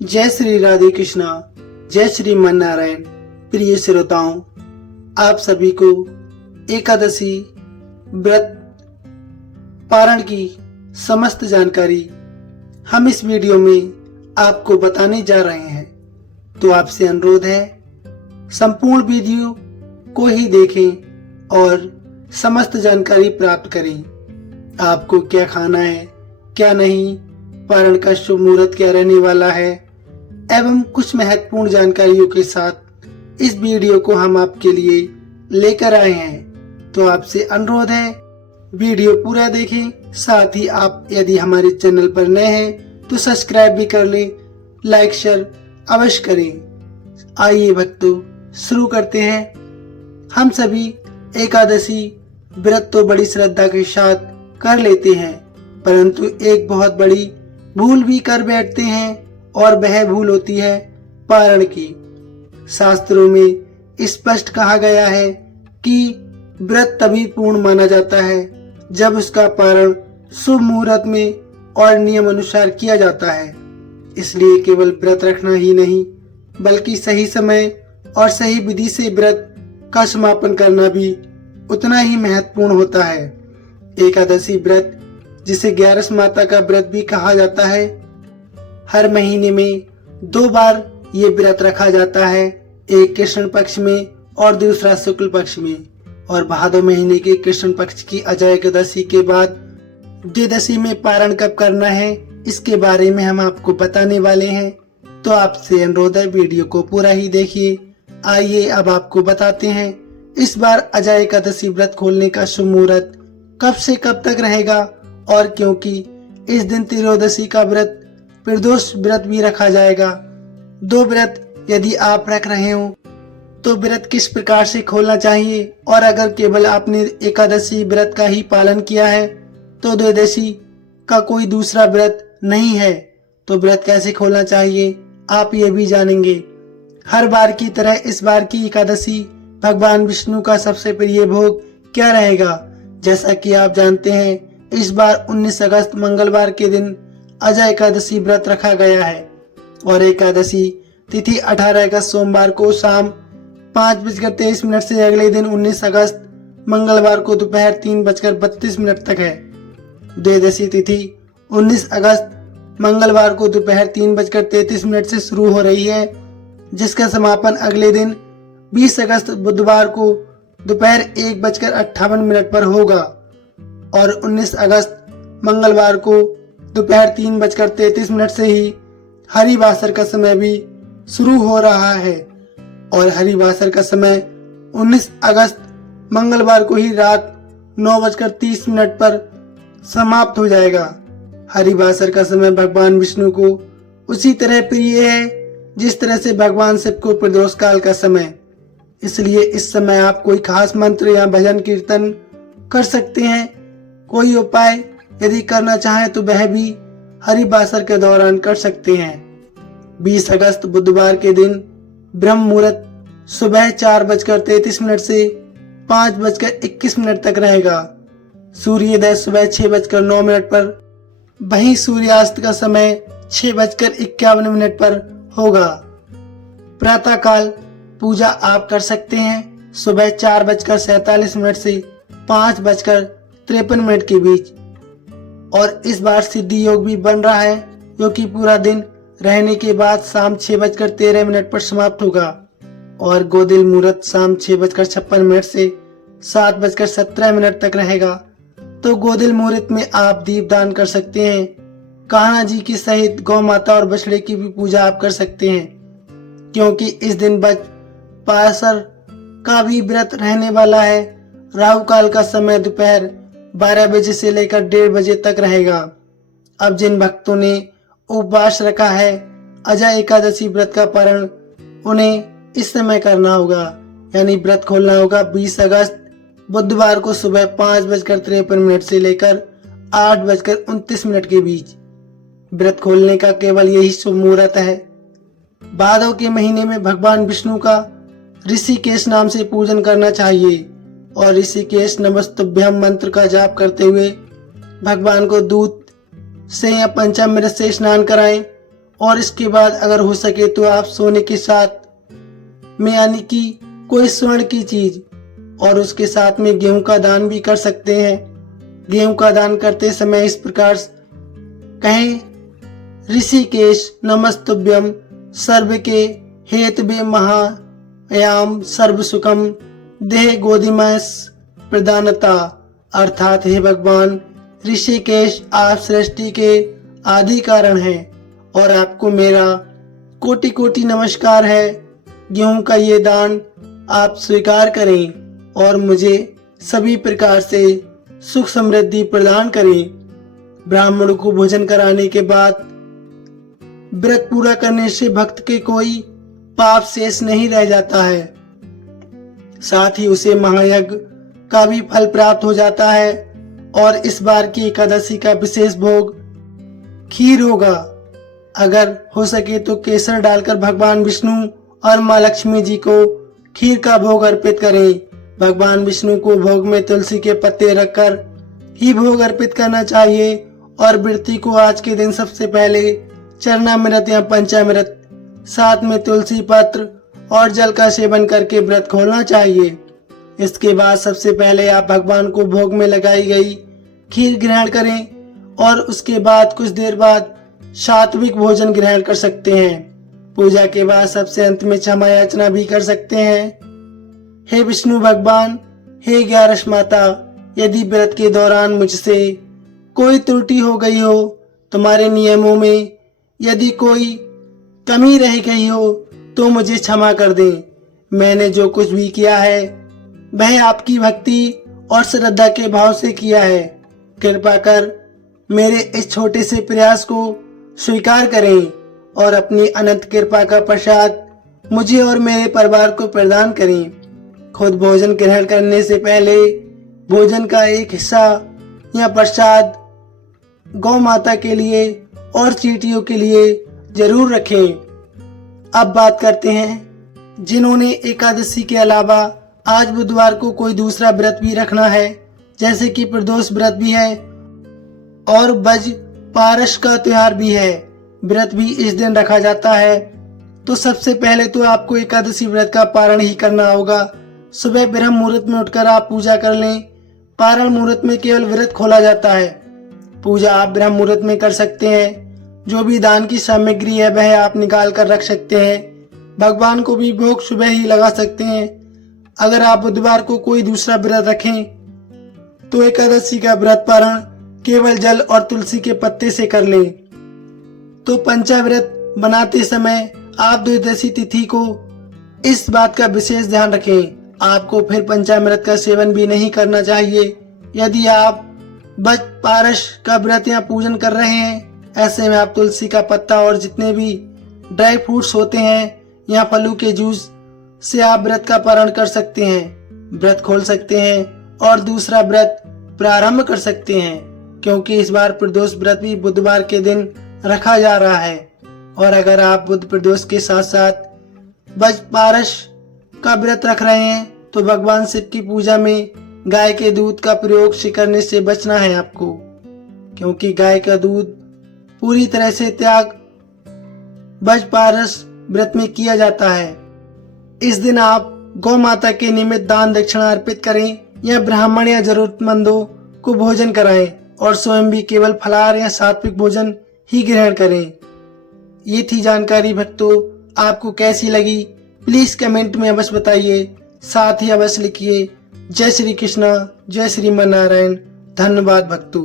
जय श्री राधे कृष्णा, जय श्री मन नारायण। प्रिय श्रोताओं, आप सभी को एकादशी व्रत पारण की समस्त जानकारी हम इस वीडियो में आपको बताने जा रहे हैं। तो आपसे अनुरोध है, संपूर्ण वीडियो को ही देखें और समस्त जानकारी प्राप्त करें। आपको क्या खाना है, क्या नहीं, पारण का शुभ मुहूर्त क्या रहने वाला है एवं कुछ महत्वपूर्ण जानकारियों के साथ इस वीडियो को हम आपके लिए लेकर आए हैं। तो आपसे अनुरोध है, वीडियो पूरा देखें। साथ ही आप यदि हमारे चैनल पर नए हैं तो सब्सक्राइब भी कर लें, लाइक शेयर अवश्य करें। आइए भक्तों, शुरू करते हैं। हम सभी एकादशी व्रत तो बड़ी श्रद्धा के साथ कर लेते हैं, परंतु एक बहुत बड़ी भूल भी कर बैठते हैं और वह भूल होती है पारण की। शास्त्रों में स्पष्ट कहा गया है कि व्रत तभी पूर्ण माना जाता है जब उसका पारण शुभ मुहूर्त में और नियम अनुसार किया जाता है। इसलिए केवल व्रत रखना ही नहीं, बल्कि सही समय और सही विधि से व्रत का समापन करना भी उतना ही महत्वपूर्ण होता है। एकादशी व्रत, जिसे 11 माता का व्रत भी कहा जाता है, हर महीने में 2 बार ये व्रत रखा जाता है, एक कृष्ण पक्ष में और दूसरा शुक्ल पक्ष में। और भादो महीने के कृष्ण पक्ष की अजय एकादशी के बाद द्वादशी में पारण कब करना है, इसके बारे में हम आपको बताने वाले हैं। तो आपसे अनुरोध है, वीडियो को पूरा ही देखिए। आइए अब आपको बताते हैं इस बार अजय एकादशी व्रत खोलने का शुभ मुहूर्त कब से कब तक रहेगा। और क्योंकि इस दिन त्रयोदशी का व्रत प्रदोष व्रत भी रखा जाएगा। 2 व्रत यदि आप रख रहे हो तो व्रत किस प्रकार से खोलना चाहिए, और अगर केवल आपने एकादशी व्रत का ही पालन किया है तो द्वादशी का कोई दूसरा व्रत नहीं है, तो व्रत कैसे खोलना चाहिए आप ये भी जानेंगे। हर बार की तरह इस बार की एकादशी भगवान विष्णु का सबसे प्रिय भोग क्या रहेगा। जैसा कि आप जानते हैं, इस बार 19 अगस्त मंगलवार के दिन अजय एकादशी व्रत रखा गया है और एकादशी तिथि 18 अगस्त सोमवार को शाम 5:23 से अगले दिन 19 अगस्त मंगलवार को दोपहर 3:32 तक है। द्वादशी तिथि 19 अगस्त मंगलवार को दोपहर 3:33 से शुरू हो रही है, जिसका समापन अगले दिन 20 अगस्त बुधवार को दोपहर 1:58 पर होगा। और 19 अगस्त मंगलवार को दोपहर 3:33 से ही हरिवासर का समय भी शुरू हो रहा है। और हरिवासर का समय 19 अगस्त मंगलवार को ही रात 9:30 पर समाप्त हो जाएगा। हरिवासर का समय भगवान विष्णु को उसी तरह प्रिय है जिस तरह से भगवान शिव को प्रदोष काल का समय। इसलिए इस समय आप कोई खास मंत्र या भजन कीर्तन कर सकते हैं। कोई उपाय यदि करना चाहें तो वह भी हरिवासर के दौरान कर सकते हैं। 20 अगस्त बुधवार के दिन ब्रह्म मुहूर्त सुबह 4:33 से 5:21 तक रहेगा। सूर्योदय सुबह 6:09 पर, वहीं सूर्यास्त का समय 6:51 पर होगा। प्रातः काल पूजा आप कर सकते हैं सुबह 4:47 से 5:53 के बीच। और इस बार सिद्धि योग भी बन रहा है, जो कि पूरा दिन रहने के बाद शाम 6:13 पर समाप्त होगा। और गोदिल मुहूर्त शाम 6:56 से 7:17 तक रहेगा। तो गोदिल मुहूर्त में आप दीपदान कर सकते हैं। कान्हा जी की सहित गौ माता और बछड़े की भी पूजा आप कर सकते हैं, क्योंकि इस दिन पासर का भी व्रत रहने वाला है। राहु काल का समय दोपहर 12 बजे से लेकर 1:30 बजे तक रहेगा। अब जिन भक्तों ने उपवास रखा है अजय एकादशी व्रत का पारण, उन्हें इस समय करना होगा, यानी व्रत खोलना होगा 20 अगस्त बुधवार को सुबह 5:53 से लेकर 8:29 के बीच। व्रत खोलने का केवल यही शुभ मुहूर्त है। भादव के महीने में भगवान विष्णु का ऋषिकेश नाम से पूजन करना चाहिए और ऋषिकेश नमस्तुभ्यम मंत्र का जाप करते हुए भगवान को दूध से या पंचामृत से स्नान कराएं और इसके बाद अगर हो सके तो आप सोने के साथ में यानी कि कोई स्वर्ण की चीज और उसके साथ में गेहूं का दान भी कर सकते हैं। गेहूं का दान करते समय इस प्रकार कहें, ऋषिकेश नमस्तुभ्यं सर्व के हेतवे महायाम सर्व सुखम देह गोदिमय प्रदानता। अर्थात हे भगवान ऋषिकेश, आप सृष्टि के आदि कारण हैं और आपको मेरा कोटि कोटि नमस्कार है। गेहूं का ये दान आप स्वीकार करें और मुझे सभी प्रकार से सुख समृद्धि प्रदान करें। ब्राह्मणों को भोजन कराने के बाद व्रत पूरा करने से भक्त के कोई पाप शेष नहीं रह जाता है, साथ ही उसे महायज्ञ का भी फल प्राप्त हो जाता है। और इस बार की एकादशी का विशेष भोग खीर होगा। अगर हो सके तो केसर डालकर भगवान विष्णु और माँ लक्ष्मी जी को खीर का भोग अर्पित करें। भगवान विष्णु को भोग में तुलसी के पत्ते रखकर ही भोग अर्पित करना चाहिए और व्रती को आज के दिन सबसे पहले चरणामृत या पंचामृत, साथ में तुलसी पत्र और जल का सेवन करके व्रत खोलना चाहिए। इसके बाद सबसे पहले आप भगवान को भोग में लगाई गई खीर ग्रहण करें और उसके बाद कुछ देर बाद सात्विक भोजन ग्रहण कर सकते हैं। पूजा के बाद सबसे अंत में क्षमा याचना भी कर सकते हैं। हे विष्णु भगवान, हे ग्यारस माता, यदि व्रत के दौरान मुझसे कोई त्रुटि हो गई हो, तुम्हारे नियमों में यदि कोई कमी रह गई हो तो मुझे क्षमा कर दें। मैंने जो कुछ भी किया है वह आपकी भक्ति और श्रद्धा के भाव से किया है। कृपा कर मेरे इस छोटे से प्रयास को स्वीकार करें और अपनी अनंत कृपा का प्रसाद मुझे और मेरे परिवार को प्रदान करें। खुद भोजन ग्रहण करने से पहले भोजन का एक हिस्सा या प्रसाद गौ माता के लिए और चींटियों के लिए जरूर रखें। अब बात करते हैं जिन्होंने एकादशी के अलावा आज बुधवार को कोई दूसरा व्रत भी रखना है, जैसे कि प्रदोष व्रत भी है और बज पारस का त्योहार भी है। व्रत भी इस दिन रखा जाता है। तो सबसे पहले तो आपको एकादशी व्रत का पारण ही करना होगा। सुबह ब्रह्म मुहूर्त में उठकर आप पूजा कर लें। पारण मुहूर्त में केवल व्रत खोला जाता है। पूजा आप ब्रह्म मुहूर्त में कर सकते हैं। जो भी दान की सामग्री है वह आप निकाल कर रख सकते हैं। भगवान को भी भोग सुबह ही लगा सकते हैं। अगर आप बुधवार को कोई दूसरा व्रत रखें तो एकादशी का व्रत पारण केवल जल और तुलसी के पत्ते से कर लें। तो पंचाव्रत बनाते समय आप द्वादशी तिथि को इस बात का विशेष ध्यान रखें। आपको फिर पंचामृत का सेवन भी नहीं करना चाहिए। यदि आप बज पारस का व्रत या पूजन कर रहे हैं, ऐसे में आप तुलसी का पत्ता और जितने भी ड्राई फ्रूट्स होते हैं या फलों के जूस से आप व्रत का पारण कर सकते हैं, व्रत खोल सकते हैं और दूसरा व्रत प्रारंभ कर सकते हैं। क्योंकि इस बार प्रदोष व्रत भी बुधवार के दिन रखा जा रहा है। और अगर आप बुध प्रदोष के साथ साथ बज पारस का व्रत रख रहे हैं तो भगवान शिव की पूजा में गाय के दूध का प्रयोग से करने से बचना है आपको, क्योंकि गाय का दूध पूरी तरह से त्याग बज पारस व्रत में किया जाता है। इस दिन आप गौ माता के निमित्त दान दक्षिणा अर्पित करें या ब्राह्मण या जरूरतमंदों को भोजन कराएं और स्वयं भी केवल फलाहार या सात्विक भोजन ही ग्रहण करें। ये थी जानकारी भक्तों। आपको कैसी लगी प्लीज कमेंट में अवश्य बताइए। साथ ही अवश्य लिखिए जय श्री कृष्णा, जय श्रीमन नारायण। धन्यवाद भक्तों।